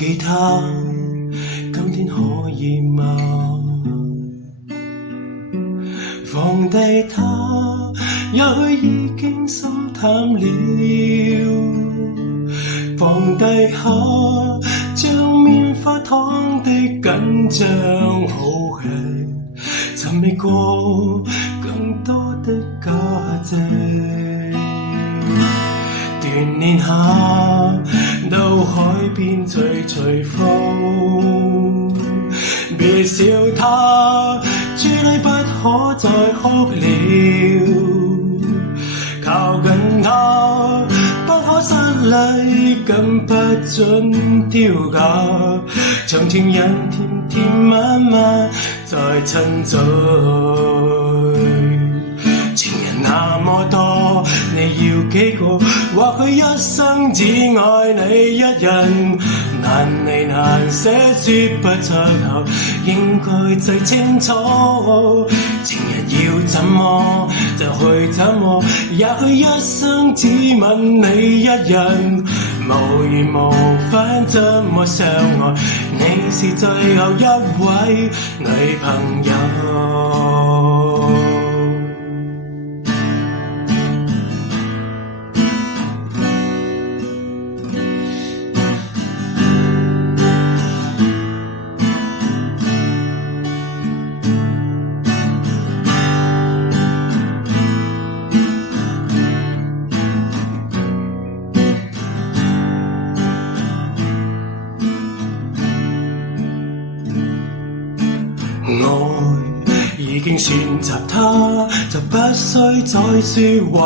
記他，今天可以嗎？放低他，也許已經心淡了。放低下，像棉花糖的緊張好吃，尋覓過更多的價值。鍛鍊下，到海邊吹吹風，別笑他，珠淚不可再哭了。靠近他，不可失禮，更不准丟假。長情人甜甜蜜蜜在親嘴，情人那麼多，你要幾個？或許一生只愛你一人，難離難捨，說不出口，應該最清楚。情人要怎麼就去怎麼，也許一生只吻你一人，無緣無分怎麼相愛？你是最後一位女朋友。愛已經選擇他，就不需再說話。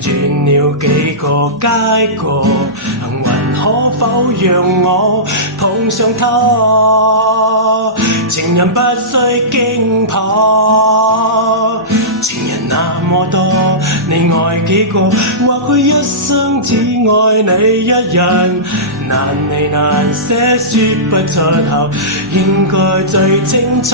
轉了幾個街角，幸運可否讓我碰上他？情人不需驚怕，情人那麼多，你愛幾個？或許一生只愛你一人，難離難捨，說不出口，應該最清楚。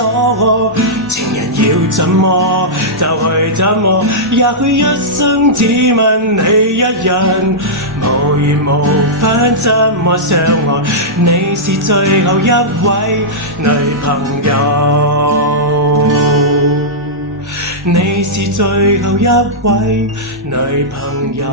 情人要怎麼就去怎麼，也許一生只吻你一人，無緣無分怎麼相愛？你是最後一位女朋友，你是最後一位女朋友。